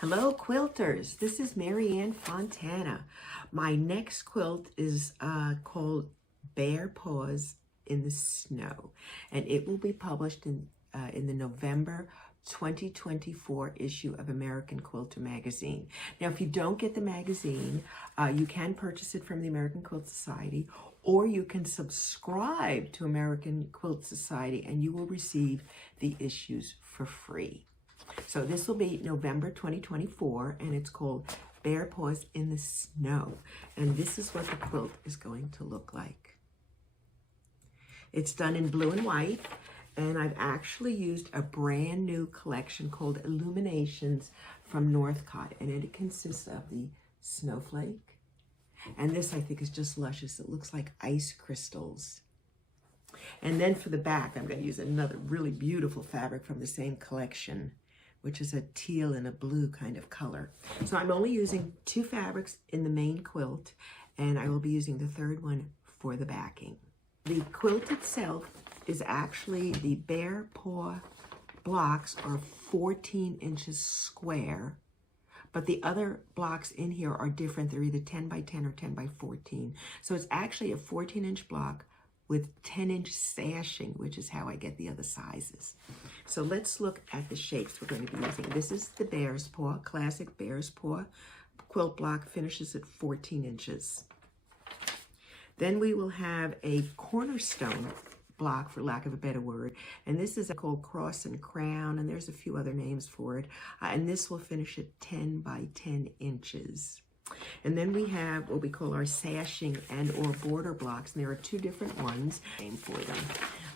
Hello quilters, this is Marianne Fontana. My next quilt is called Bear Paws in the Snow, and it will be published in the November 2024 issue of American Quilter Magazine. Now, if you don't get the magazine, you can purchase it from the American Quilt Society, or you can subscribe to American Quilt Society and you will receive the issues for free. So this will be November 2024, and it's called Bear Paws in the Snow. And this is what the quilt is going to look like. It's done in blue and white, and I've actually used a brand new collection called Illuminations from Northcott, and it consists of the snowflake. And this, I think, is just luscious. It looks like ice crystals. And then for the back, I'm going to use another really beautiful fabric from the same collection, which is a teal and a blue kind of color. So I'm only using 2 fabrics in the main quilt, and I will be using the third one for the backing. The quilt itself is actually, the Bear Paw blocks are 14 inches square, but the other blocks in here are different. They're either 10 by 10 or 10 by 14. So it's actually a 14-inch block with 10-inch sashing, which is how I get the other sizes. So let's look at the shapes we're going to be using. This is the Bears Paw, classic Bears Paw quilt block, finishes at 14 inches. Then we will have a cornerstone block, for lack of a better word, and this is called Cross and Crown, and there's a few other names for it, and this will finish at 10 by 10 inches. And then we have what we call our sashing and or border blocks, and there are 2 different ones. Name for them.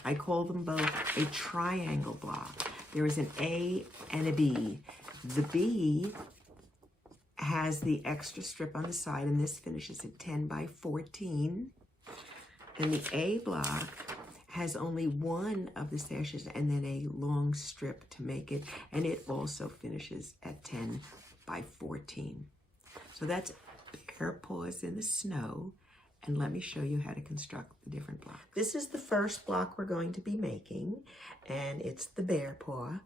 I call them both a triangle block. There is an A and a B. The B has the extra strip on the side, and this finishes at 10 by 14. And the A block has only one of the sashes and then a long strip to make it, and it also finishes at 10 by 14. So that's Bear Paws in the Snow, and let me show you how to construct the different blocks. This is the first block we're going to be making, and it's the Bear Paw.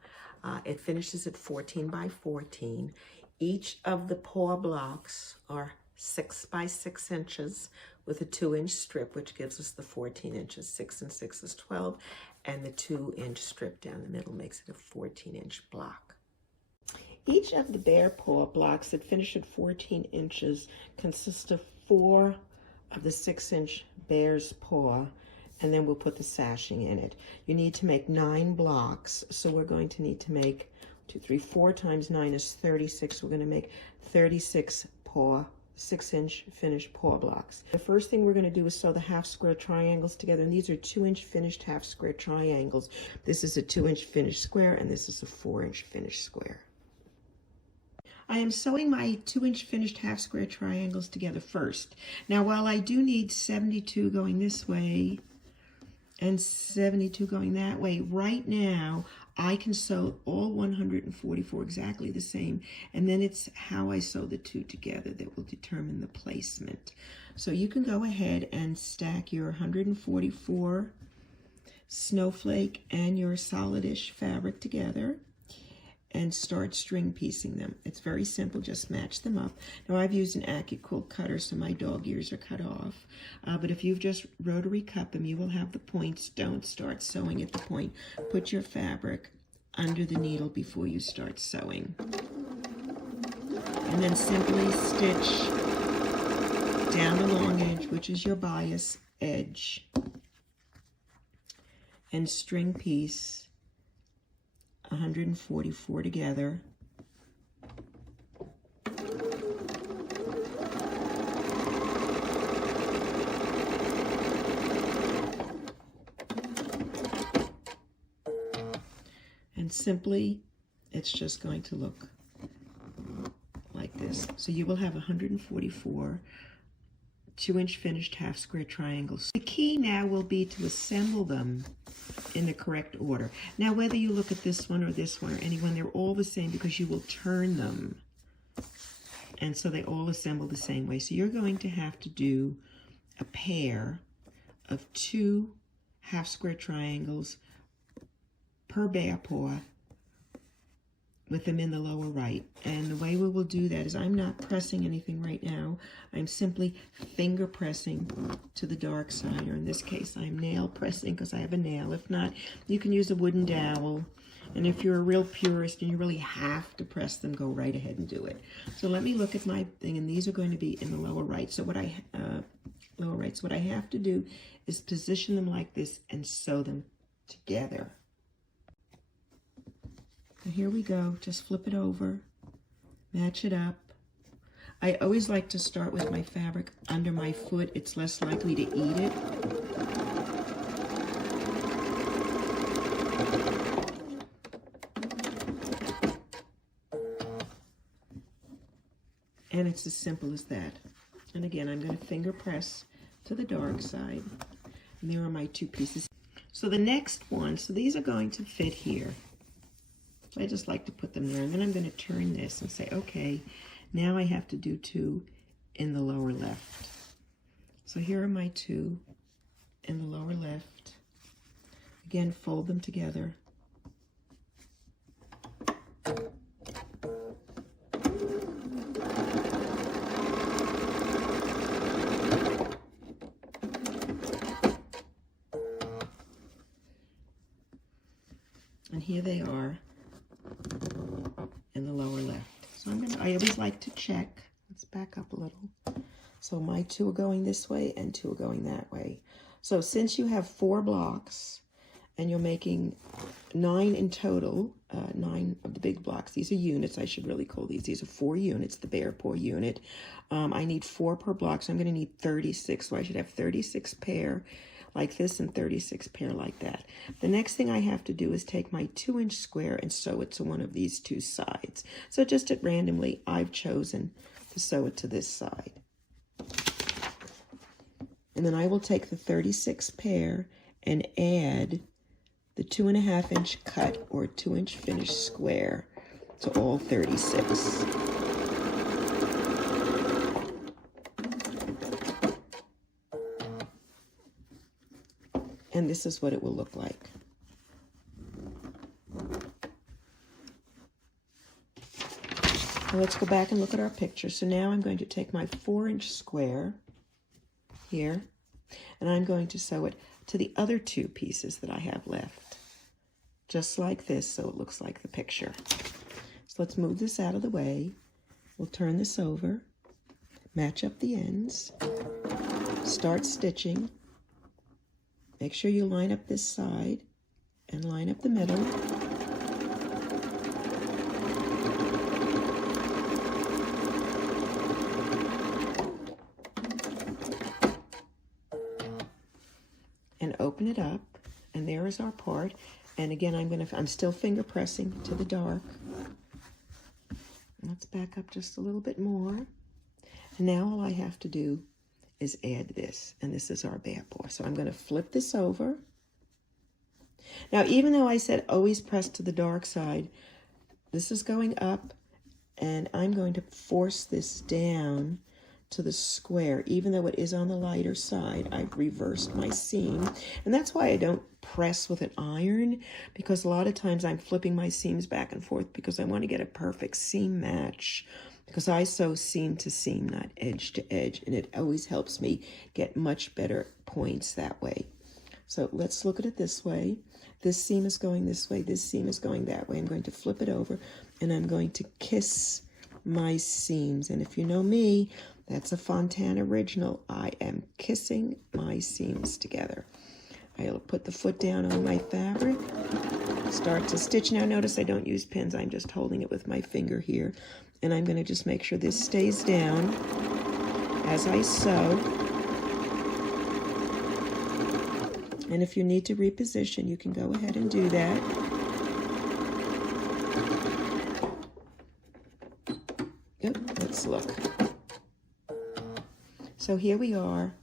It finishes at 14 by 14. Each of the paw blocks are 6 by 6 inches with a 2-inch strip, which gives us the 14 inches. 6 and 6 is 12, and the 2-inch strip down the middle makes it a 14-inch block. Each of the Bear Paw blocks that finish at 14 inches consist of 4 of the 6-inch Bear's Paw, and then we'll put the sashing in it. You need to make 9 blocks, so we're going to need to make 2, 3, 4 times 9 is 36. We're going to make 36 paw, 6-inch finished paw blocks. The first thing we're going to do is sew the half square triangles together, and these are 2-inch finished half square triangles. This is a 2-inch finished square, and this is a 4-inch finished square. I am sewing my 2-inch finished half square triangles together first. Now, while I do need 72 going this way and 72 going that way, right now I can sew all 144 exactly the same, and then it's how I sew the 2 together that will determine the placement. So you can go ahead and stack your 144 snowflake and your solidish fabric together and start string piecing them. It's very simple, just match them up. Now I've used an AccuQuilt cutter, so my dog ears are cut off. But if you've just rotary cut them, you will have the points. Don't start sewing at the point. Put your fabric under the needle before you start sewing. And then simply stitch down the long edge, which is your bias edge, and string piece 144 together. And simply, it's just going to look like this. So you will have 144 2-inch finished half square triangles. The key now will be to assemble them in the correct order. Now, whether you look at this one or any one, they're all the same because you will turn them. And so they all assemble the same way. So you're going to have to do a pair of 2 half square triangles per Bear Paw with them in the lower right. And the way we will do that is I'm not pressing anything right now. I'm simply finger pressing to the dark side, or in this case, I'm nail pressing because I have a nail. If not, you can use a wooden dowel. And if you're a real purist and you really have to press them, go right ahead and do it. So let me look at my thing, and these are going to be in the lower right. So what I have to do is position them like this and sew them together. And here we go. Just flip it over, match it up. I always like to start with my fabric under my foot. It's less likely to eat it. And it's as simple as that. And again, I'm going to finger press to the dark side. And there are my two pieces. So the next one, so these are going to fit here. So I just like to put them there. And then I'm going to turn this and say, okay, now I have to do two in the lower left. So here are my two in the lower left. Again, fold them together. And here they are in the lower left. So I always like to check. Let's back up a little. So my two are going this way and two are going that way. So since you have 4 blocks and you're making 9 in total, 9 of the big blocks, these are units, I should really call these. These are 4 units, the Bear Paw unit. I need 4 per block, so I'm going to need 36. So I should have 36 pair like this and 36 pair like that. The next thing I have to do is take my 2-inch square and sew it to one of these 2 sides. So just at randomly, I've chosen to sew it to this side. And then I will take the 36 pair and add the 2.5-inch cut or 2-inch finished square to all 36. And this is what it will look like. Now let's go back and look at our picture. So now I'm going to take my 4-inch square here, and I'm going to sew it to the other 2 pieces that I have left. Just like this, so it looks like the picture. So let's move this out of the way. We'll turn this over, match up the ends, start stitching. Make sure you line up this side and line up the middle. And open it up, and there is our part. And again, I'm still finger pressing to the dark. Let's back up just a little bit more. And now all I have to do is add this, and this is our Bear Paw. So I'm going to flip this over. Now, even though I said always press to the dark side, this is going up, and I'm going to force this down to the square. Even though it is on the lighter side, I've reversed my seam, and that's why I don't press with an iron, because a lot of times I'm flipping my seams back and forth because I want to get a perfect seam match. Because I sew seam to seam, not edge to edge, and it always helps me get much better points that way. So let's look at it this way. This seam is going this way, this seam is going that way. I'm going to flip it over, and I'm going to kiss my seams. And if you know me, that's a Fontana original. I am kissing my seams together. I'll put the foot down on my fabric, start to stitch. Now notice I don't use pins, I'm just holding it with my finger here. And I'm going to just make sure this stays down as I sew. And if you need to reposition, you can go ahead and do that. Yep, let's look. So here we are.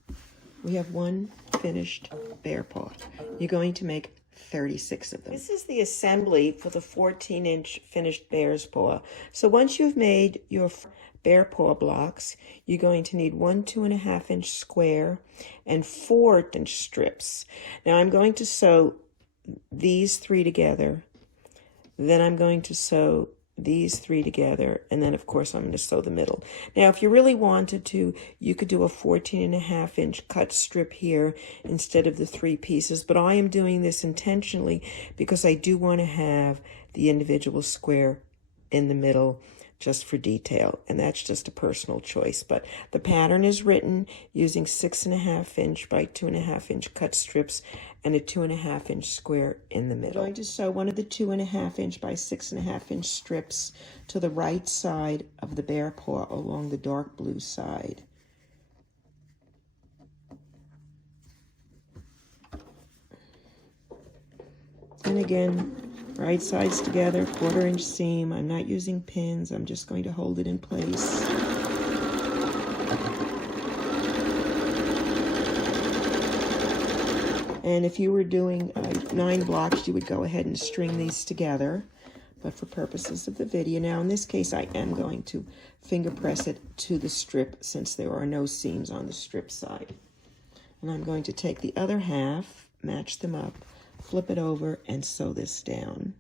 We have one finished Bear Paw. You're going to make 36 of them. This is the assembly for the 14-inch finished Bear's Paw. So once you've made your Bear Paw blocks, you're going to need 1 2.5-inch square and 4-inch strips. Now I'm going to sew these 3 together. Then I'm going to sew these three together, and then of course I'm going to sew the middle. Now if you really wanted to, you could do a 14.5-inch cut strip here instead of the 3 pieces, but I am doing this intentionally because I do want to have the individual square in the middle just for detail, and that's just a personal choice. But the pattern is written using 6.5-inch by 2.5-inch cut strips and a 2.5-inch square in the middle. I'm going to sew one of the 2.5-inch by 6.5-inch strips to the right side of the Bear Paw along the dark blue side. And again, right sides together, 1/4-inch seam. I'm not using pins. I'm just going to hold it in place. And if you were doing 9 blocks, you would go ahead and string these together. But for purposes of the video, now in this case, I am going to finger press it to the strip since there are no seams on the strip side. And I'm going to take the other half, match them up, flip it over, and sew this down.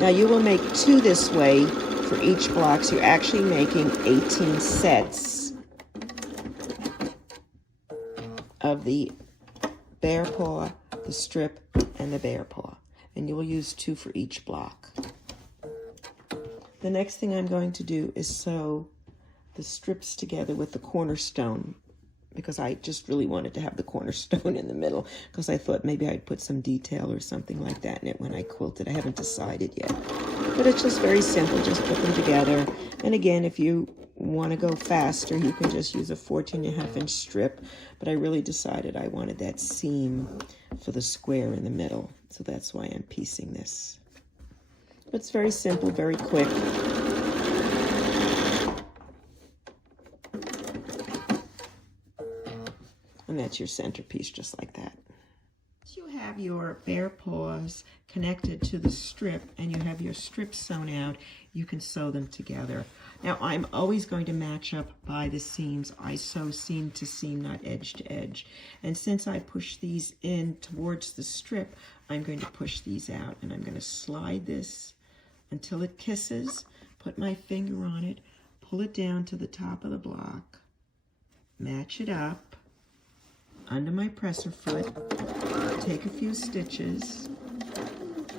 Now you will make 2 this way for each block, so you're actually making 18 sets of the Bear Paw, the strip, and the Bear Paw. And you will use 2 for each block. The next thing I'm going to do is sew the strips together with the cornerstone, because I just really wanted to have the cornerstone in the middle, because I thought maybe I'd put some detail or something like that in it when I quilted. I haven't decided yet, but it's just very simple. Just put them together. And again, if you want to go faster, you can just use a 14.5-inch strip, but I really decided I wanted that seam for the square in the middle, so that's why I'm piecing this. It's very simple, very quick. And that's your centerpiece, just like that. Once you have your Bear Paws connected to the strip and you have your strips sewn out, you can sew them together. Now, I'm always going to match up by the seams. I sew seam to seam, not edge to edge. And since I push these in towards the strip, I'm going to push these out. And I'm going to slide this until it kisses, put my finger on it, pull it down to the top of the block, match it up under my presser foot, take a few stitches,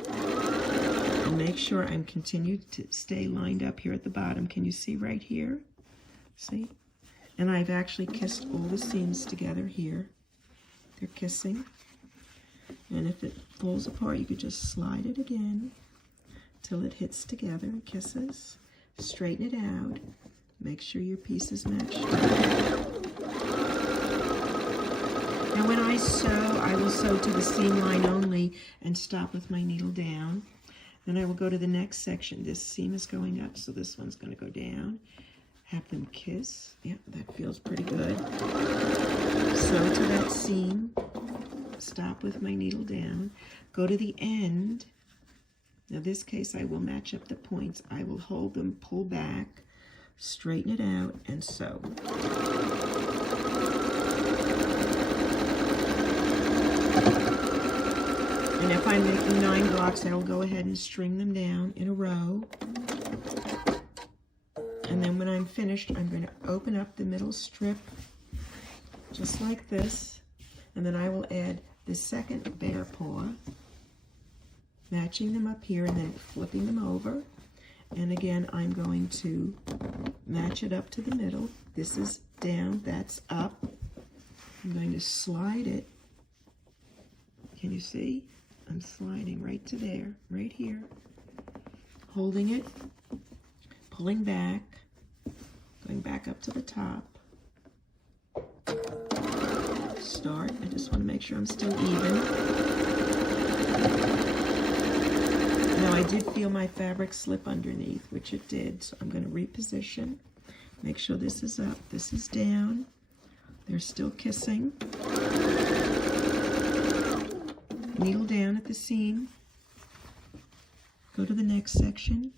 and make sure I'm continued to stay lined up here at the bottom. Can you see right here? See? And I've actually kissed all the seams together here. They're kissing. And if it falls apart, you could just slide it again till it hits together and kisses. Straighten it out. Make sure your pieces match. Now when I sew, I will sew to the seam line only and stop with my needle down. Then I will go to the next section. This seam is going up, so this one's going to go down. Have them kiss. Yeah, that feels pretty good. Sew to that seam. Stop with my needle down. Go to the end. Now this case, I will match up the points. I will hold them, pull back, straighten it out, and sew. And if I'm making 9 blocks, I will go ahead and string them down in a row. And then when I'm finished, I'm going to open up the middle strip, just like this. And then I will add the second Bear Paw, matching them up here and then flipping them over. And again, I'm going to match it up to the middle. This is down, that's up. I'm going to slide it. Can you see? I'm sliding right to there, right here. Holding it, pulling back, going back up to the top. Start. I just want to make sure I'm still even. Now I did feel my fabric slip underneath, which it did, so I'm going to reposition. Make sure this is up, this is down. They're still kissing. Needle down at the seam. Go to the next section.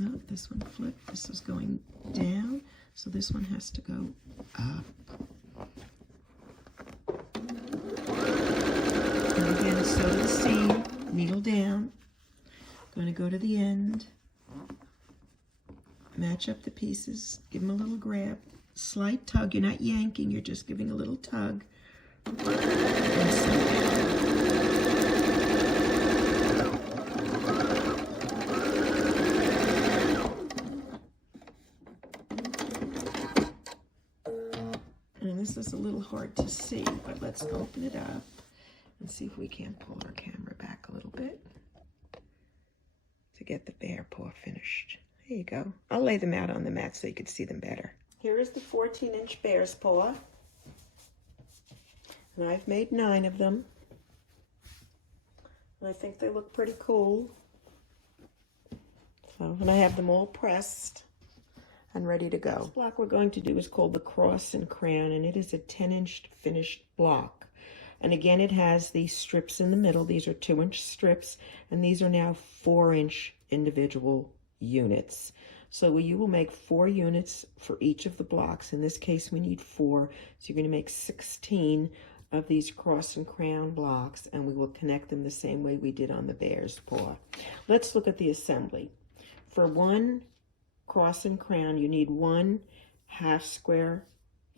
Oh, this one flipped. This is going down, so this one has to go up. sew to the seam, needle down. Going to go to the end, match up the pieces, give them a little grab, slight tug. You're not yanking, you're just giving a little tug. And sew down. And this is a little hard to see, but let's open it up and see if we can pull our camera back a little bit to get the bear paw finished. There you go. I'll lay them out on the mat so you can see them better. Here is the 14-inch bear's paw. And I've made 9 of them. And I think they look pretty cool. So, and I have them all pressed and ready to go. This block we're going to do is called the Cross and Crown, and it is a 10-inch finished block. And again, it has these strips in the middle. These are 2-inch strips, and these are now 4-inch individual units. So you will make 4 units for each of the blocks. In this case, we need 4. So you're going to make 16 of these Cross and Crown blocks, and we will connect them the same way we did on the bear's paw. Let's look at the assembly. For one Cross and Crown, you need 1 half square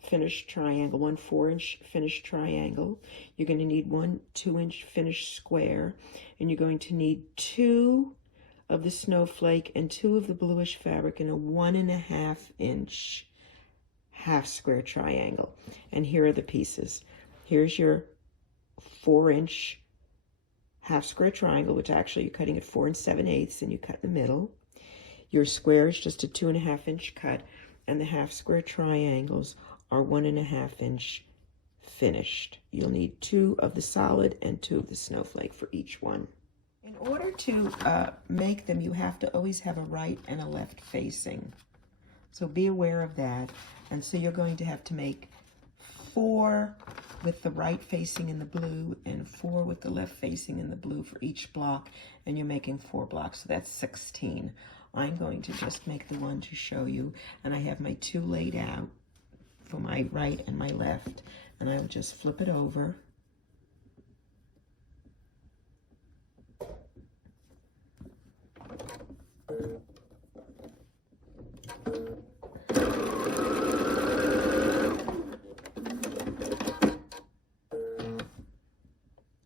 finished triangle, 1 4-inch finished triangle. You're going to need 1 2-inch finished square, and you're going to need 2 of the snowflake and 2 of the bluish fabric in a 1.5-inch half square triangle. And here are the pieces. Here's your 4-inch half square triangle, which actually you're cutting at 4 7/8, and you cut in the middle. Your square is just a 2.5-inch cut, and the half square triangles are 1.5-inch finished. You'll need 2 of the solid and 2 of the snowflake for each one. In order to make them, you have to always have a right and a left facing. So be aware of that. And so you're going to have to make 4 with the right facing in the blue and 4 with the left facing in the blue for each block. And you're making 4 blocks, so that's 16. I'm going to just make the one to show you. And I have my 2 laid out for my right and my left, and I will just flip it over.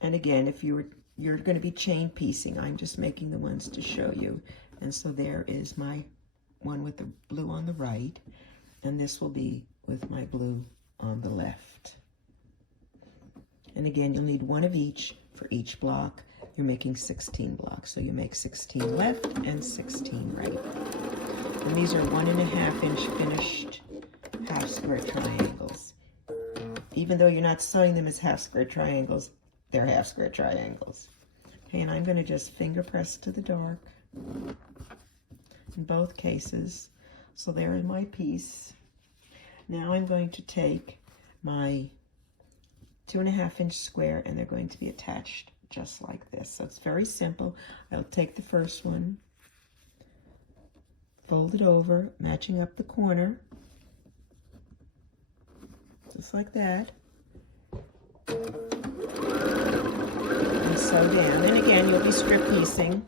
And again, if you're going to be chain piecing, I'm just making the ones to show you. And so there is my one with the blue on the right, and this will be with my blue on the left. And again, you'll need 1 of each for each block. You're making 16 blocks, so you make 16 left and 16 right. And these are 1.5-inch finished half square triangles. Even though you're not sewing them as half square triangles, they're half square triangles. Okay, and I'm going to just finger press to the dark in both cases. So there is my piece. Now I'm going to take my 2.5-inch square, and they're going to be attached just like this. So it's very simple. I'll take the first one, fold it over, matching up the corner, just like that, and sew down. And again, you'll be strip piecing.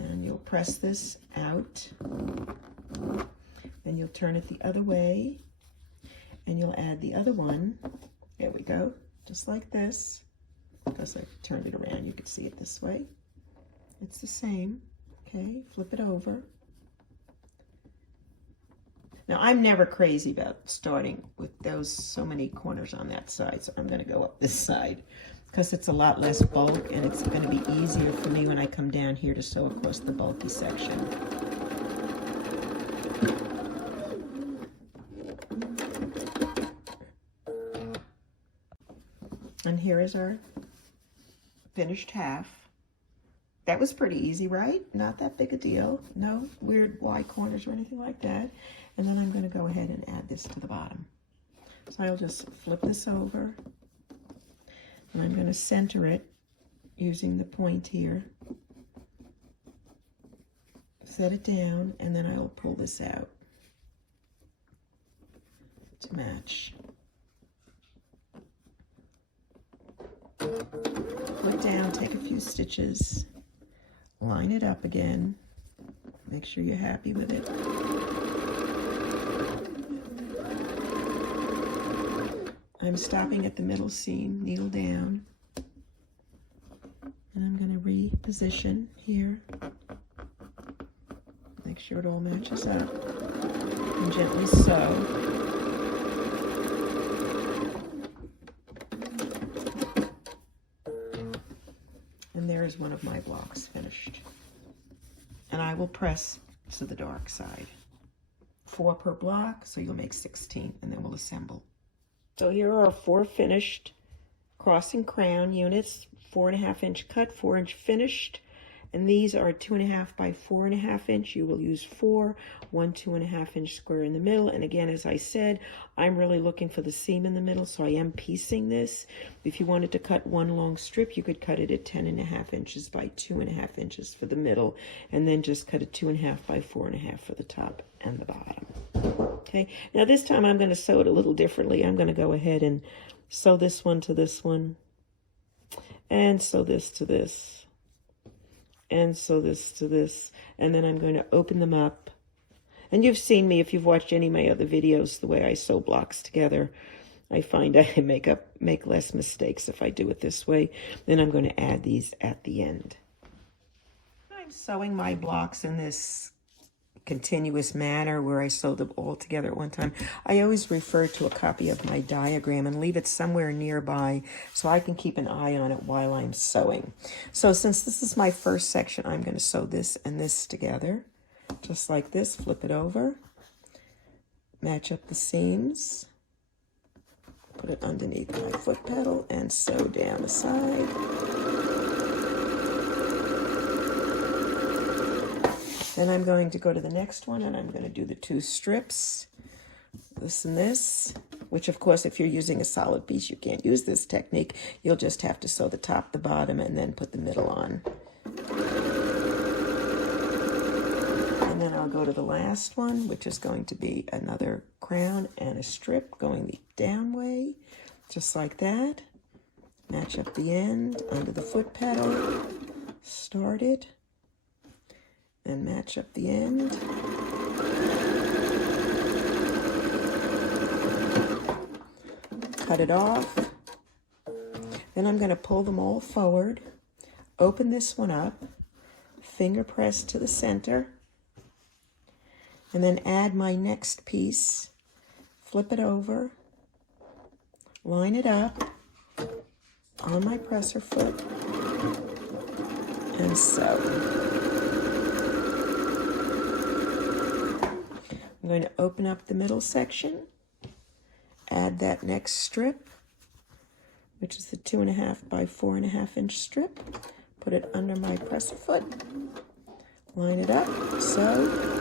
And you'll press this out. Then you'll turn it the other way, and you'll add the other one. There we go, just like this. Because I turned it around, you can see it this way. It's the same. Okay, flip it over. Now, I'm never crazy about starting with those so many corners on that side, so I'm going to go up this side because it's a lot less bulk, and it's going to be easier for me when I come down here to sew across the bulky section. And here is our finished half. That was pretty easy, right? Not that big a deal. No weird wide corners or anything like that. And then I'm going to go ahead and add this to the bottom. So I'll just flip this over, and I'm going to center it using the point here. Set it down, and then I'll pull this out to match. Put down, take a few stitches, line it up again, make sure you're happy with it. I'm stopping at the middle seam, needle down, and I'm going to reposition here. Make sure it all matches up, and gently sew. And there is one of my blocks finished. And I will press to the dark side. 4 per block, so you'll make 16, and then we'll assemble. So here are 4 finished cross and crown units, 4.5 inch cut, 4 inch finished. And these are 2.5 by 4.5 inch. You will use 4, 1 2.5 inch square in the middle. And again, as I said, I'm really looking for the seam in the middle, so I am piecing this. If you wanted to cut one long strip, you could cut it at 10.5 inches by 2.5 inches for the middle, and then just cut it 2.5 by 4.5 for the top and the bottom. Okay, now this time I'm going to sew it a little differently. I'm going to go ahead and sew this one to this one, and sew this to this, and sew this to this, and then I'm going to open them up. And you've seen me, if you've watched any of my other videos, the way I sew blocks together. I find I make less mistakes if I do it this way. Then I'm going to add these at the end. I'm sewing my blocks in this continuous manner where I sew them all together at one time. I always refer to a copy of my diagram and leave it somewhere nearby so I can keep an eye on it while I'm sewing. So since this is my first section, I'm going to sew this and this together, just like this. Flip it over, match up the seams, put it underneath my foot pedal, and sew down the side. Then I'm going to go to the next one, and I'm going to do the 2 strips, this and this, which of course if you're using a solid piece you can't use this technique. You'll just have to sew the top, the bottom, and then put the middle on. And then I'll go to the last one, which is going to be another crown and a strip going the down way, just like that. Match up the end under the foot pedal, start it, and match up the end. Cut it off. Then I'm going to pull them all forward, open this one up, finger press to the center, and then add my next piece, flip it over, line it up on my presser foot, and sew. I'm going to open up the middle section, add that next strip, which is the 2.5 by 4.5 inch strip, put it under my presser foot, line it up, sew.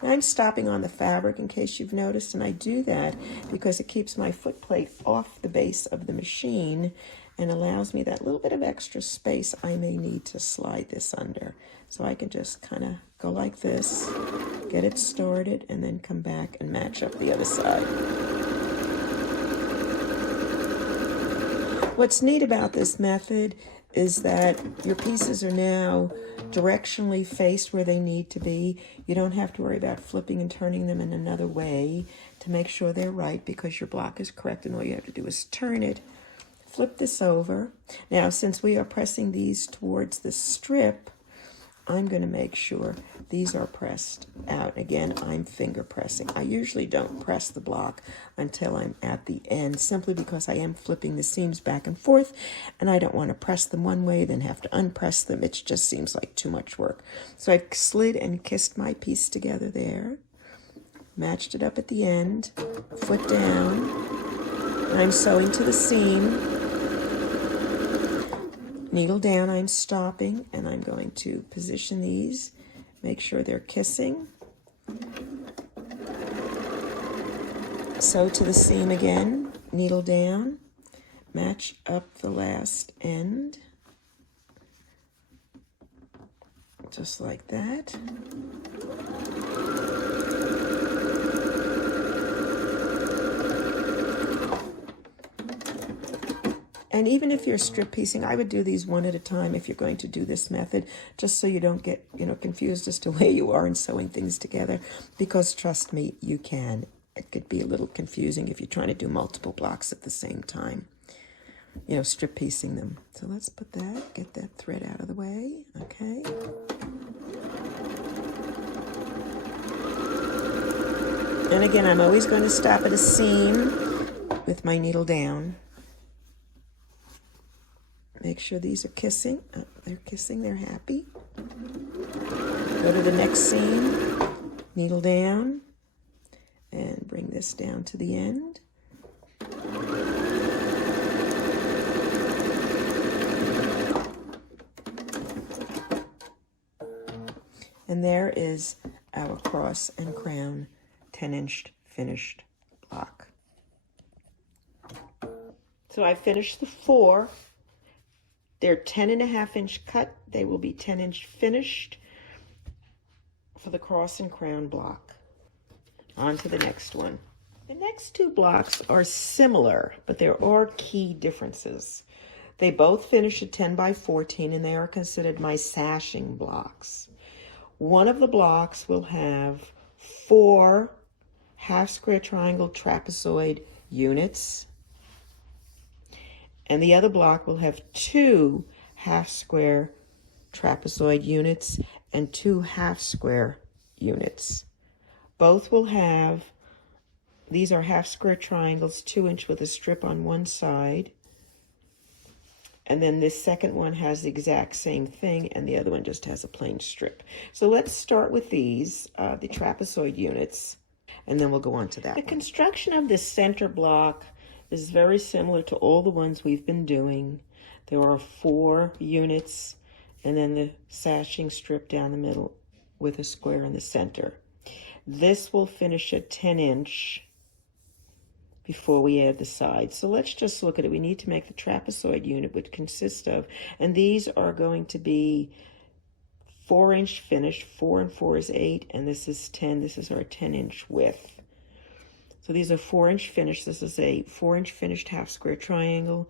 I'm stopping on the fabric in case you've noticed, and I do that because it keeps my foot plate off the base of the machine and allows me that little bit of extra space I may need to slide this under. So I can just kind of go like this, get it started, and then come back and match up the other side. What's neat about this method is that your pieces are now directionally faced where they need to be. You don't have to worry about flipping and turning them in another way to make sure they're right, because your block is correct, and all you have to do is turn it, flip this over. Now, since we are pressing these towards the strip, I'm going to make sure these are pressed out. Again, I'm finger pressing. I usually don't press the block until I'm at the end, simply because I am flipping the seams back and forth, and I don't want to press them one way, then have to unpress them. It just seems like too much work. So I've slid and kissed my piece together there, matched it up at the end, foot down, and I'm sewing to the seam. Needle down, I'm stopping, and I'm going to position these, make sure they're kissing. Sew to the seam again, needle down, match up the last end, just like that. And even if you're strip piecing, I would do these one at a time if you're going to do this method, just so you don't get, confused as to where you are in sewing things together, because trust me, you can. It could be a little confusing if you're trying to do multiple blocks at the same time, strip piecing them. So let's get that thread out of the way, okay? And again, I'm always going to stop at a seam with my needle down. Make sure these are kissing. Oh, they're kissing, they're happy. Go to the next seam, needle down, and bring this down to the end. And there is our cross and crown 10-inch finished block. So I finished the 4. They're 10.5-inch cut. They will be 10-inch finished for the cross and crown block. On to the next one. The next 2 blocks are similar, but there are key differences. They both finish at 10 by 14, and they are considered my sashing blocks. One of the blocks will have 4 half-square triangle trapezoid units, and the other block will have 2 half-square trapezoid units and 2 half-square units. Both will have, these are half-square triangles, 2-inch with a strip on one side. And then this second one has the exact same thing, and the other one just has a plain strip. So let's start with these, the trapezoid units, and then we'll go on to that. The construction of this center block is very similar to all the ones we've been doing. There are 4 units, and then the sashing strip down the middle with a square in the center. This will finish at 10-inch before we add the sides. So let's just look at it. We need to make the trapezoid unit, which consists of, and these are going to be 4-inch finished. 4 and 4 is 8, and this is 10. This is our 10-inch width. So these are 4-inch finished. This is a 4-inch finished half-square triangle,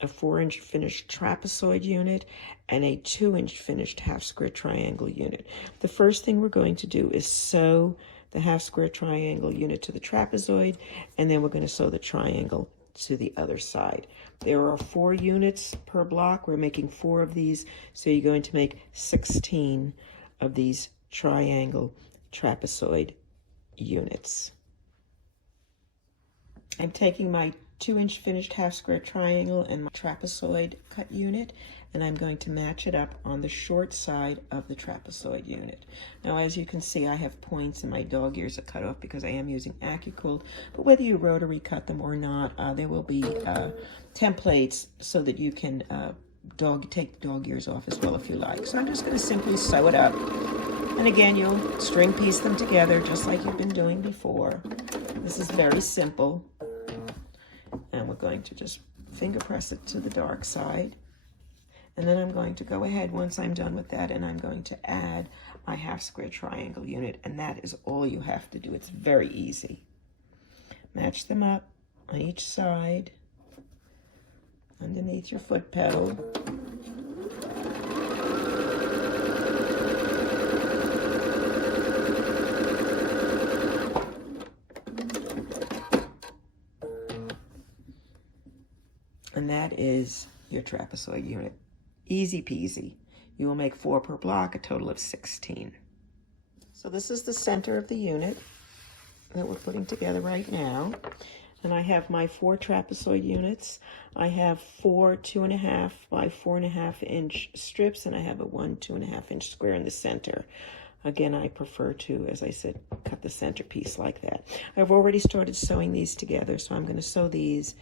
a 4-inch finished trapezoid unit, and a 2-inch finished half-square triangle unit. The first thing we're going to do is sew the half-square triangle unit to the trapezoid, and then we're going to sew the triangle to the other side. There are 4 units per block. We're making 4 of these, so you're going to make 16 of these triangle trapezoid units. I'm taking my 2-inch finished half-square triangle and my trapezoid cut unit, and I'm going to match it up on the short side of the trapezoid unit. Now, as you can see, I have points and my dog ears are cut off because I am using AccuQuilt, but whether you rotary cut them or not, there will be templates so that you can take dog ears off as well if you like. So I'm just going to simply sew it up. And again, you'll string piece them together just like you've been doing before. This is very simple. And we're going to just finger press it to the dark side. And then I'm going to go ahead once I'm done with that, and I'm going to add my half-square triangle unit, and that is all you have to do. It's very easy. Match them up on each side, underneath your foot pedal. And that is your trapezoid unit. Easy peasy. You will make 4 per block, a total of 16. So this is the center of the unit that we're putting together right now. And I have my 4 trapezoid units. I have 4 2.5 by 4.5 inch strips, and I have a 1 2.5 inch square in the center. Again, I prefer to, as I said, cut the center piece like that. I've already started sewing these together, so I'm going to sew these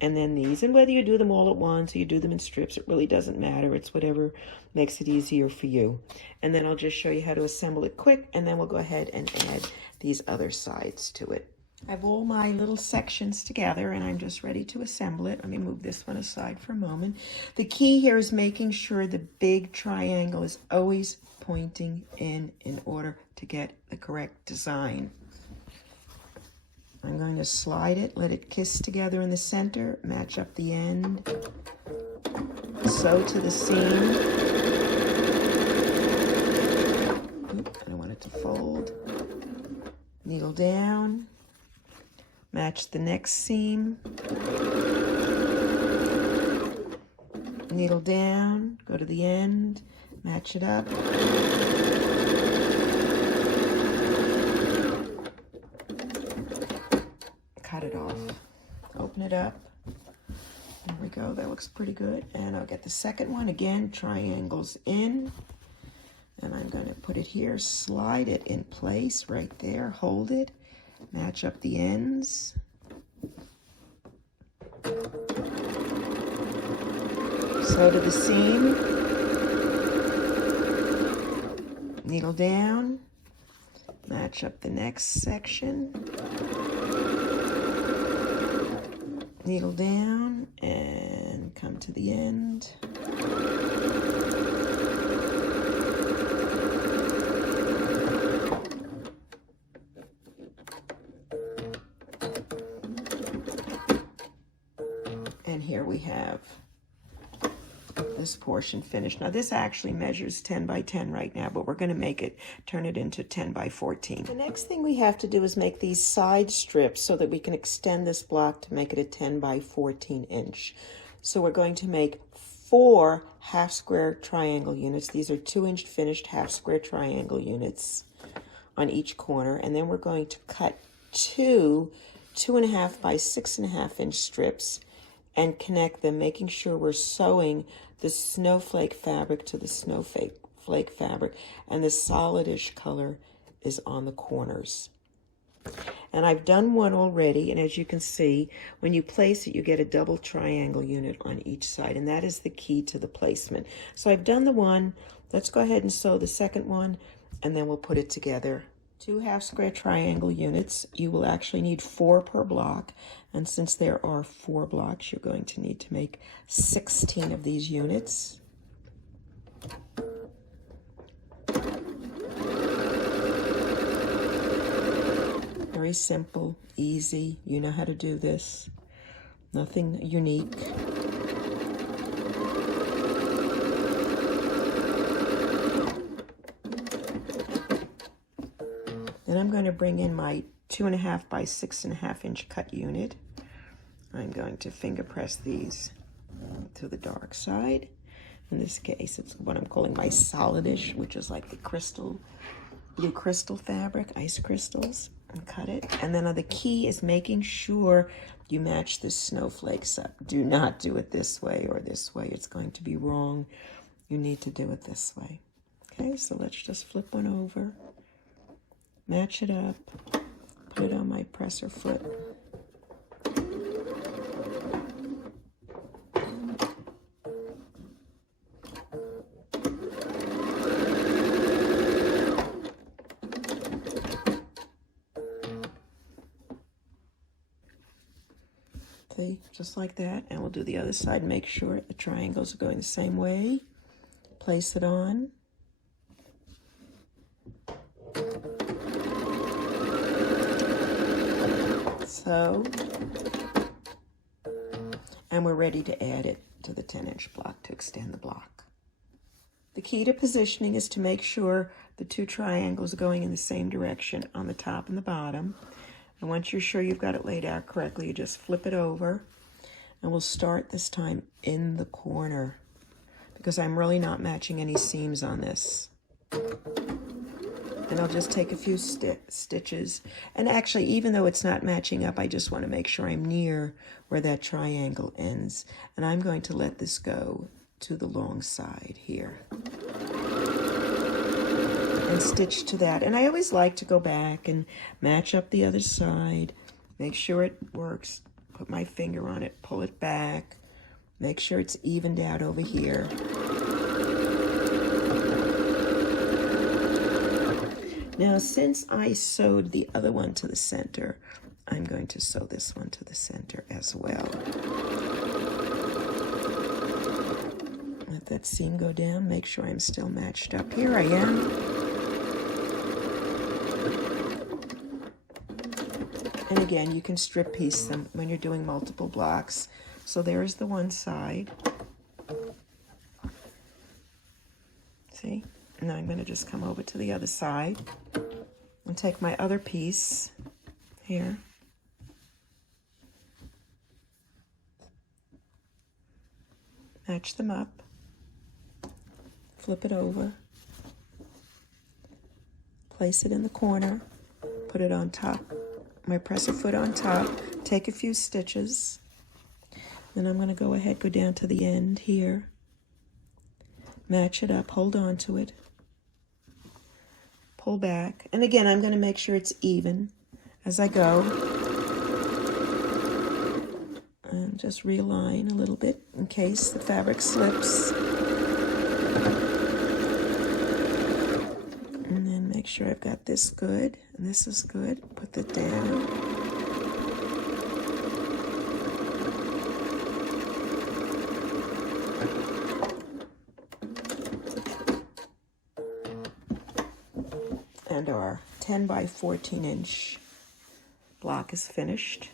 and then these. And whether you do them all at once or you do them in strips, it really doesn't matter. It's whatever makes it easier for you. And then I'll just show you how to assemble it quick, and then we'll go ahead and add these other sides to it. I have all my little sections together, and I'm just ready to assemble it. Let me move this one aside for a moment. The key here is making sure the big triangle is always pointing in order to get the correct design. I'm going to slide it, let it kiss together in the center, match up the end, sew to the seam. Oop, I don't want it to fold. Needle down, match the next seam, needle down, go to the end, match it up. Cut it off. Open it up. There we go. That looks pretty good. And I'll get the second one again. Triangles in. And I'm going to put it here. Slide it in place right there. Hold it. Match up the ends. Sew to the seam. Needle down. Match up the next section. Needle down and come to the end. And here we have this portion finished. Now this actually measures 10 by 10 right now, but we're going to make it, turn it into 10 by 14. The next thing we have to do is make these side strips so that we can extend this block to make it a 10 by 14 inch. So we're going to make 4 half square triangle units. These are 2-inch finished half square triangle units on each corner. And then we're going to cut 2 2.5 by 6.5 inch strips and connect them, making sure we're sewing the snowflake fabric to the snowflake fabric, and the solidish color is on the corners. And I've done one already, and as you can see, when you place it, you get a double triangle unit on each side, and that is the key to the placement. So I've done the one. Let's go ahead and sew the second one, and then we'll put it together. 2 half square triangle units. You will actually need 4 per block, and since there are 4 blocks, you're going to need to make 16 of these units. Very simple, easy. You know how to do this. Nothing unique. Then I'm going to bring in my 2.5 by 6.5 inch cut unit. I'm going to finger press these to the dark side. In this case, it's what I'm calling my solidish, which is like the crystal, blue crystal fabric, ice crystals, and cut it. And then the key is making sure you match the snowflakes up. Do not do it this way or this way. It's going to be wrong. You need to do it this way. Okay, so let's just flip one over. Match it up, put it on my presser foot. See, just like that. And we'll do the other side, make sure the triangles are going the same way. Place it on. So, and we're ready to add it to the 10-inch block to extend the block. The key to positioning is to make sure the 2 triangles are going in the same direction on the top and the bottom. And once you're sure you've got it laid out correctly, you just flip it over. And we'll start this time in the corner because I'm really not matching any seams on this. And I'll just take a few stitches. And actually, even though it's not matching up, I just want to make sure I'm near where that triangle ends. And I'm going to let this go to the long side here. And stitch to that. And I always like to go back and match up the other side. Make sure it works. Put my finger on it, pull it back. Make sure it's evened out over here. Now, since I sewed the other one to the center, I'm going to sew this one to the center as well. Let that seam go down, make sure I'm still matched up. Here I am. And again, you can strip piece them when you're doing multiple blocks. So there's the one side. See? Now I'm going to just come over to the other side and take my other piece here. Match them up. Flip it over. Place it in the corner. Put it on top. My presser foot on top. Take a few stitches. Then I'm going to go ahead, go down to the end here. Match it up. Hold on to it. Pull back. And again, I'm going to make sure it's even as I go. And just realign a little bit in case the fabric slips. And then make sure I've got this good and this is good. Put that down. And our 10 by 14 inch block is finished.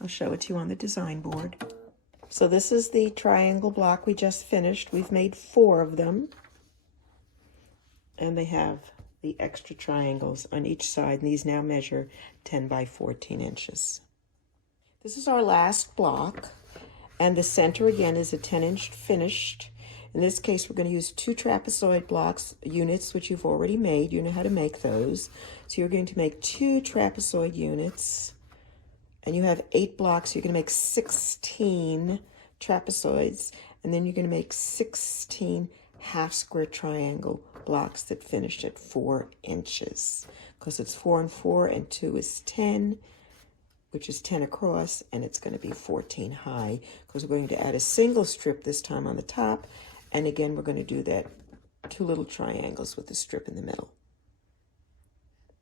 I'll show it to you on the design board. So this is the triangle block we just finished. We've made 4 of them. And they have the extra triangles on each side. And these now measure 10 by 14 inches. This is our last block. And the center again is a 10-inch finished. In this case, we're going to use 2 trapezoid blocks units, which you've already made. You know how to make those. So you're going to make 2 trapezoid units. And you have 8 blocks. You're going to make 16 trapezoids. And then you're going to make 16 half square triangle blocks that finish at 4 inches. Because it's 4 and 4 and 2 is 10, which is 10 across. And it's going to be 14 high. Because we're going to add a single strip this time on the top. And again, we're going to do that 2 little triangles with the strip in the middle.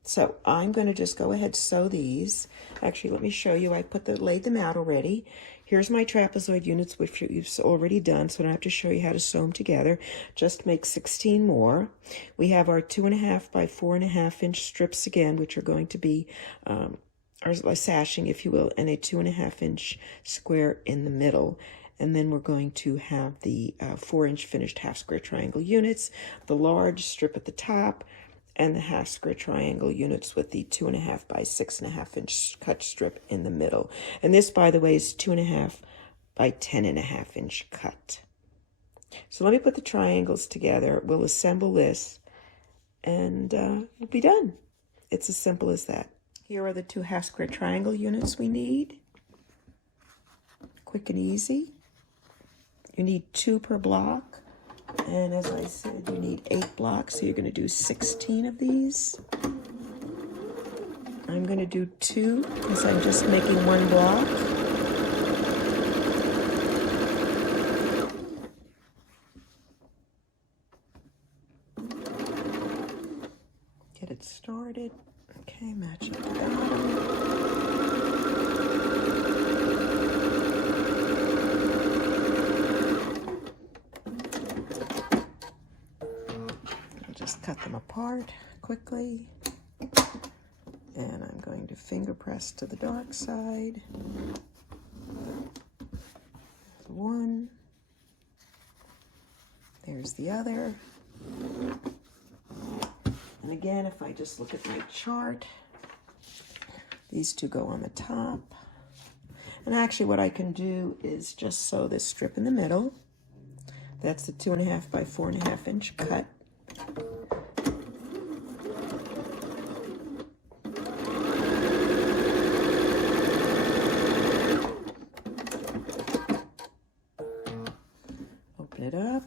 So I'm going to just go ahead and sew these. Actually, let me show you. I laid them out already. Here's my trapezoid units, which you've already done, so I don't have to show you how to sew them together. Just make 16 more. We have our 2.5 by 4.5 inch strips again, which are going to be our sashing, if you will, and a 2.5 inch square in the middle. And then we're going to have the 4-inch finished half square triangle units, the large strip at the top, and the half square triangle units with the 2.5 by 6.5 inch cut strip in the middle. And this, by the way, is 2.5 by 10.5 inch cut. So let me put the triangles together. We'll assemble this, and we'll be done. It's as simple as that. Here are the 2 half square triangle units we need. Quick and easy. You need 2 per block. And as I said, you need 8 blocks, so you're going to do 16 of these. I'm going to do 2 because I'm just making 1 block. Get it started. Okay, match it to the bottom. Just cut them apart quickly, and I'm going to finger press to the dark side. There's one, there's the other, and again, if I just look at my chart, these 2 go on the top, and actually what I can do is just sew this strip in the middle. That's the 2.5 by 4.5 inch cut. Open it up.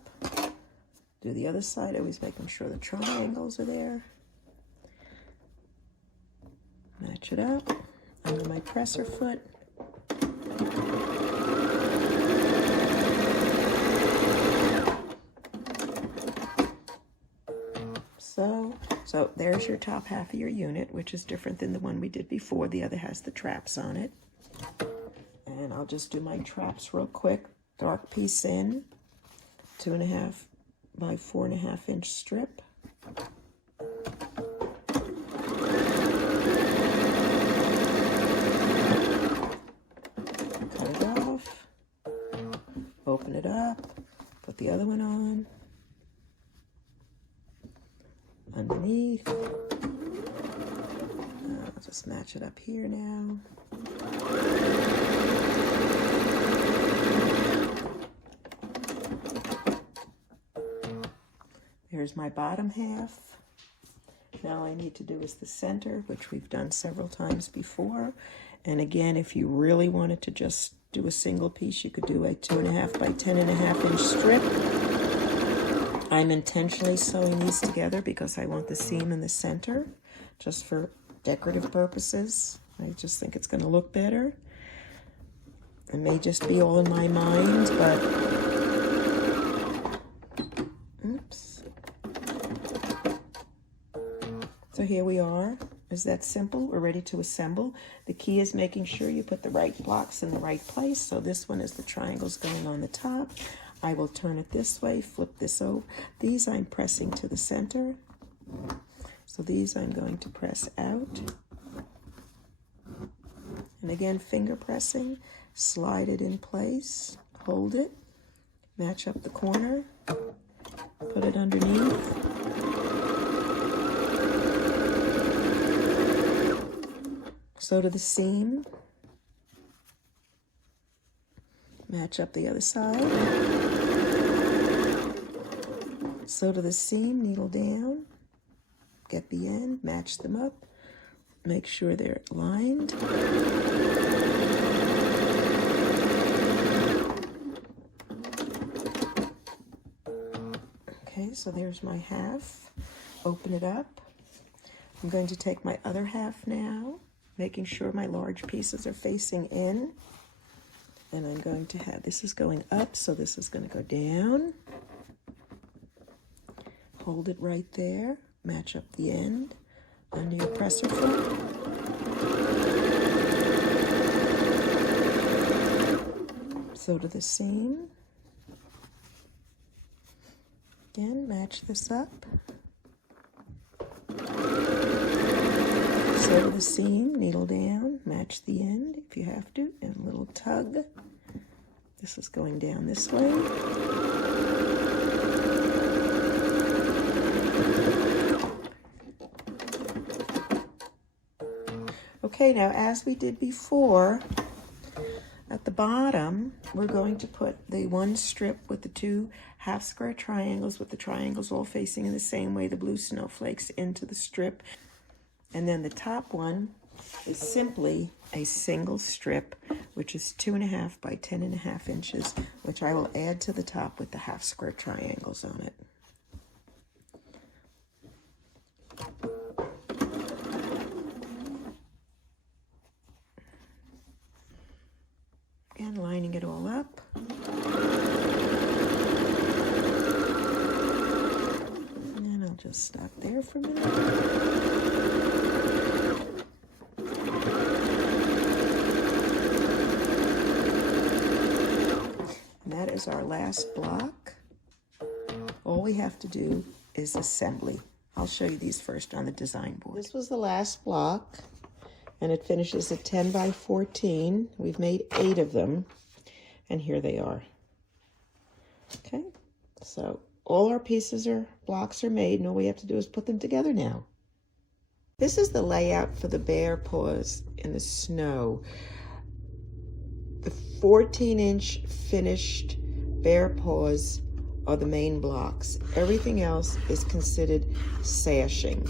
Do the other side, always making sure the triangles are there. Match it up under my presser foot. So there's your top half of your unit, which is different than the one we did before. The other has the traps on it. And I'll just do my traps real quick. Dark piece in, 2.5 by 4.5 inch strip. up, put the other one on, underneath. I'll just match it up here now. Here's my bottom half. Now all I need to do is the center, which we've done several times before. And again, if you really wanted to just do a single piece, you could do a 2.5 by 10.5 inch strip. I'm intentionally sewing these together because I want the seam in the center, just for decorative purposes. I just think it's going to look better. It may just be all in my mind, but oops. So here we are. Is that simple? We're ready to assemble. The key is making sure you put the right blocks in the right place. So this one is the triangles going on the top. I will turn it this way, flip this over. These I'm pressing to the center. So these I'm going to press out. And again, finger pressing, slide it in place, hold it, match up the corner, put it underneath. Sew to the seam, match up the other side, sew to the seam, needle down, get the end, match them up, make sure they're lined. Okay, so there's my half. Open it up. I'm going to take my other half now, making sure my large pieces are facing in. And I'm going to have, this is going up, so this is going to go down. Hold it right there, match up the end under your presser foot. Sew to the seam. Again, match this up. Sew to the seam, needle down, match the end if you have to, and a little tug. This is going down this way. Okay, now as we did before, at the bottom, we're going to put the one strip with the two half square triangles with the triangles all facing in the same way, the blue snowflakes into the strip. And then the top one is simply a single strip, which is 2.5 by 10.5 inches, which I will add to the top with the half square triangles on it. And lining it all up. And I'll just stop there for a minute. And that is our last block. All we have to do is assembly. I'll show you these first on the design board. This was the last block, and it finishes at 10 by 14. We've made 8 of them, and here they are. Okay, so all our blocks are made, and all we have to do is put them together now. This is the layout for the Bear Paws in the snow. The 14-inch finished Bear Paws are the main blocks. Everything else is considered sashing.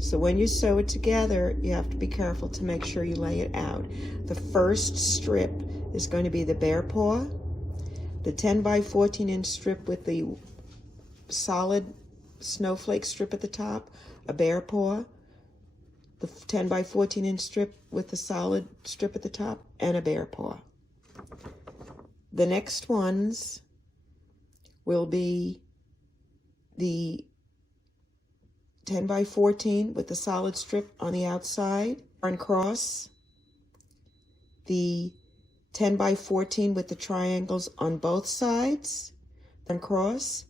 So when you sew it together, you have to be careful to make sure you lay it out. The first strip is going to be the Bear Paw, the 10 by 14 inch strip with the solid snowflake strip at the top, a Bear Paw, the 10 by 14 inch strip with the solid strip at the top, and a Bear Paw. The next ones will be the 10 by 14 with the solid strip on the outside, and cross, the 10 by 14 with the triangles on both sides, and cross,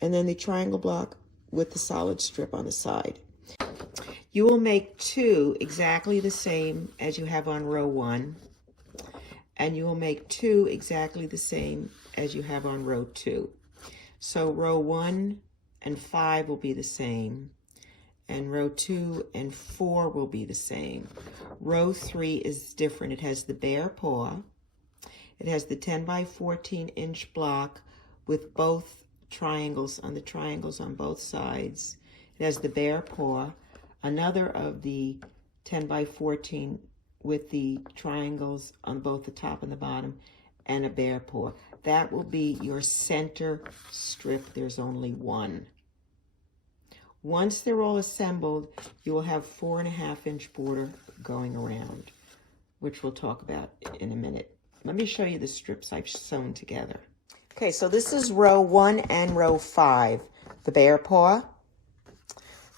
and then the triangle block with the solid strip on the side. You will make 2 exactly the same as you have on row 1, and you will make 2 exactly the same as you have on row 2. So row 1 and 5 will be the same, and row 2 and 4 will be the same. Row 3 is different. It has the Bear Paw. It has the 10 by 14 inch block with both triangles on both sides. It has the Bear Paw, another of the 10 by 14 with the triangles on both the top and the bottom, and a Bear Paw. That will be your center strip. There's only one. Once they're all assembled, you will have 4.5 inch border going around, which we'll talk about in a minute. Let me show you the strips I've sewn together. Okay, so this is row 1 and row 5. The Bear Paw,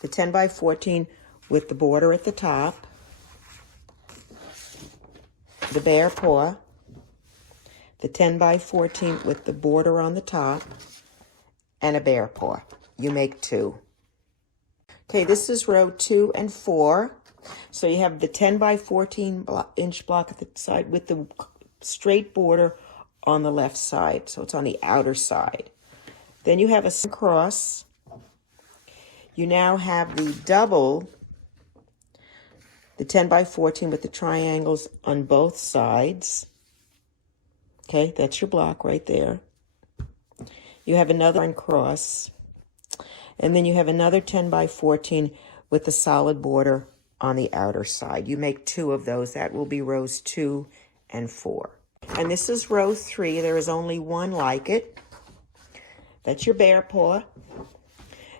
the 10 by 14 with the border at the top, the Bear Paw, the 10 by 14 with the border on the top, and a Bear Paw. You make 2. Okay, this is row 2 and 4. So you have the 10 by 14 inch block at the side with the straight border on the left side. So it's on the outer side. Then you have a cross. You now have the double, the 10 by 14 with the triangles on both sides. Okay, that's your block right there. You have another cross. And then you have another 10 by 14 with the solid border on the outer side. You make 2 of those. That will be rows 2 and 4. And this is row 3. There is only one like it. That's your Bear Paw.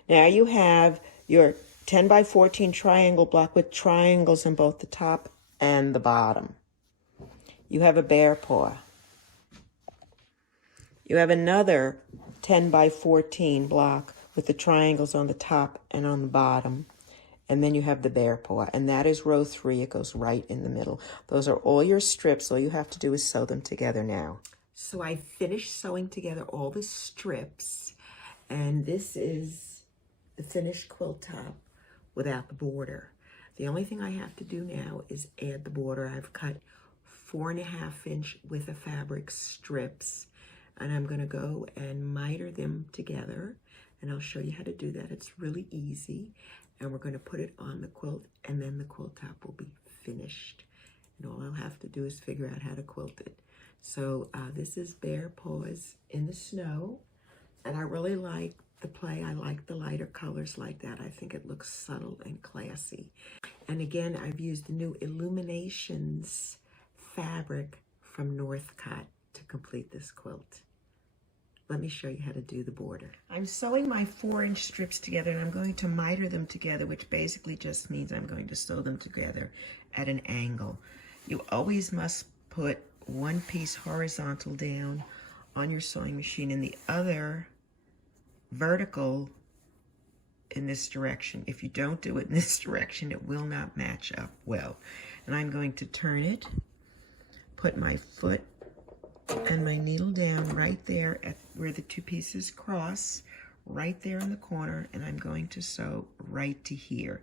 Now you have your 10 by 14 triangle block with triangles on both the top and the bottom. You have a Bear Paw. You have another 10 by 14 block with the triangles on the top and on the bottom. And then you have the Bear Paw, and that is row 3. It goes right in the middle. Those are all your strips. All you have to do is sew them together now. So I finished sewing together all the strips, and this is the finished quilt top without the border. The only thing I have to do now is add the border. I've cut 4.5 inch width of fabric strips, and I'm gonna go and miter them together, and I'll show you how to do that. It's really easy. And we're going to put it on the quilt, and then the quilt top will be finished. And all I'll have to do is figure out how to quilt it. So this is Bear Paws in the snow, and I really like the play. I like the lighter colors like that. I think it looks subtle and classy. And again, I've used the new Illuminations fabric from Northcott to complete this quilt. Let me show you how to do the border. I'm sewing my 4-inch strips together, and I'm going to miter them together, which basically just means I'm going to sew them together at an angle. You always must put one piece horizontal down on your sewing machine and the other vertical in this direction. If you don't do it in this direction, it will not match up well. And I'm going to turn it, put my foot and my needle down right there at where the 2 pieces cross, right there in the corner, and I'm going to sew right to here.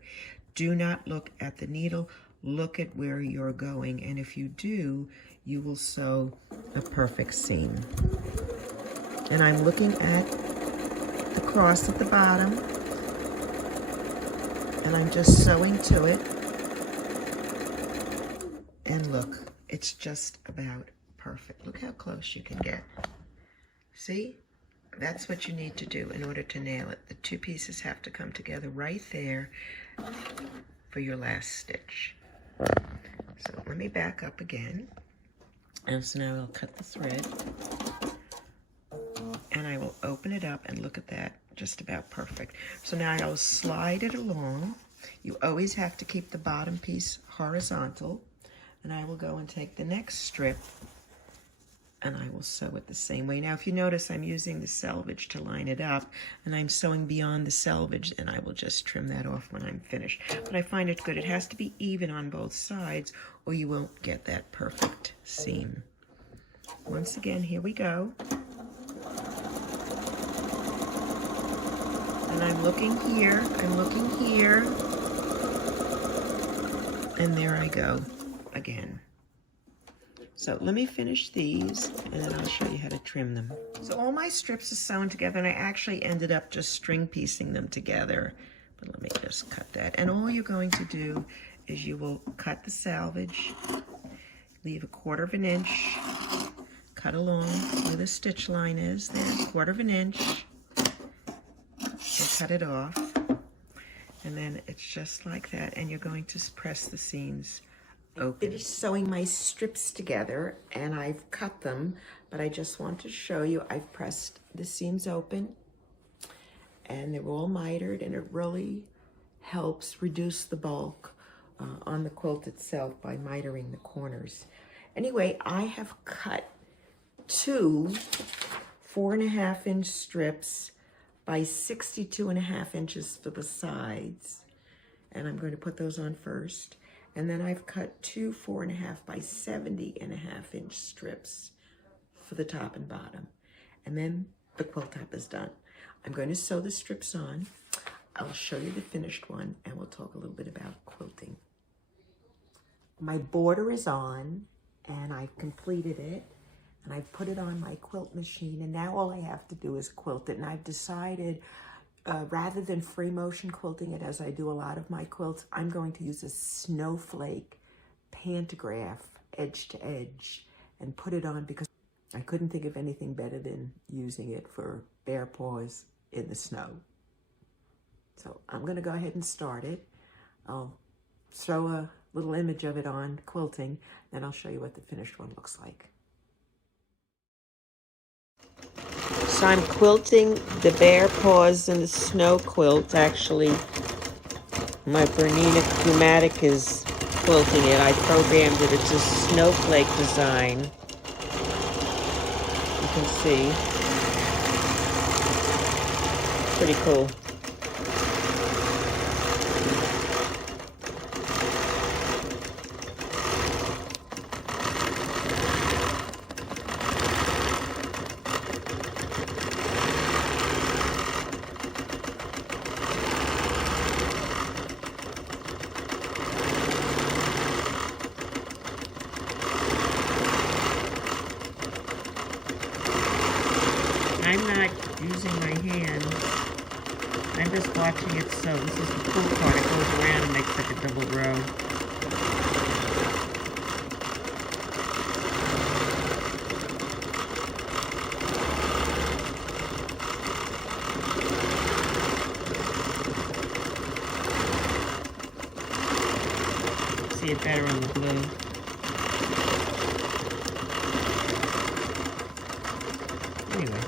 Do not look at the needle, look at where you're going, and if you do, you will sew a perfect seam. And I'm looking at the cross at the bottom, and I'm just sewing to it, and look, it's just about perfect. Look how close you can get. See? That's what you need to do in order to nail it. The 2 pieces have to come together right there for your last stitch. So let me back up again. And so now I'll cut the thread. And I will open it up, and look at that. Just about perfect. So now I'll slide it along. You always have to keep the bottom piece horizontal. And I will go and take the next strip, and I will sew it the same way. Now, if you notice, I'm using the selvage to line it up, and I'm sewing beyond the selvage, and I will just trim that off when I'm finished. But I find it good. It has to be even on both sides, or you won't get that perfect seam. Once again, here we go. And I'm looking here, and there I go again. So let me finish these and then I'll show you how to trim them. So all my strips are sewn together and I actually ended up just string piecing them together. But let me just cut that. And all you're going to do is you will cut the selvage, leave 1/4 inch, cut along where the stitch line is there, 1/4 inch, and cut it off. And then it's just like that, and you're going to press the seams open. I finished sewing my strips together and I've cut them, but I just want to show you I've pressed the seams open and they're all mitered, and it really helps reduce the bulk on the quilt itself by mitering the corners. Anyway, I have cut 2 4.5 inch strips by 62.5 inches for the sides. And I'm going to put those on first. And then I've cut 2 4.5 by 70.5 inch strips for the top and bottom. And then the quilt top is done. I'm going to sew the strips on. I'll show you the finished one and we'll talk a little bit about quilting. My border is on and I've completed it. And I put it on my quilt machine, and now all I have to do is quilt it. And I've decided, rather than free motion quilting it as I do a lot of my quilts, I'm going to use a snowflake pantograph edge to edge and put it on because I couldn't think of anything better than using it for bear paws in the snow. So I'm going to go ahead and start it. I'll throw a little image of it on quilting, then I'll show you what the finished one looks like. So I'm quilting the Bear Paws in the snow quilt. Actually, my Bernina QMatic is quilting it. I programmed it. It's a snowflake design. You can see. Pretty cool. I'm not using my hand. I'm just watching it sew. This is the cool part. It goes around and makes like a double row. See it better on the blue. Anyway.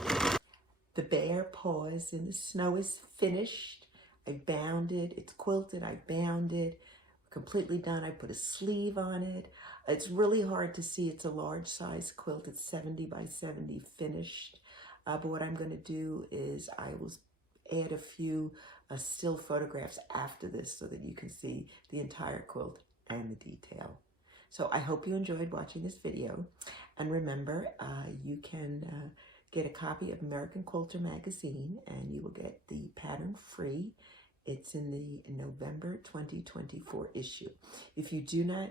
The Bear Paws in the snow is finished. I bound it. It's quilted. I bound it. Completely done. I put a sleeve on it. It's really hard to see. It's a large size quilt. It's 70 by 70 finished. But what I'm going to do is I will add a few still photographs after this so that you can see the entire quilt and the detail. So I hope you enjoyed watching this video. And remember, you can get a copy of American Quilter Magazine and you will get the pattern free. It's in the November 2024 issue. If you do not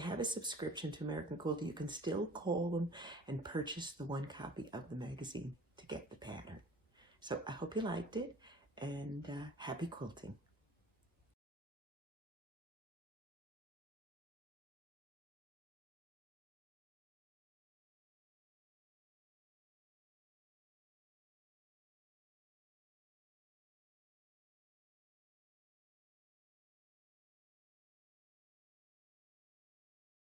have a subscription to American Quilter, you can still call them and purchase the 1 copy of the magazine to get the pattern. So I hope you liked it, and happy quilting.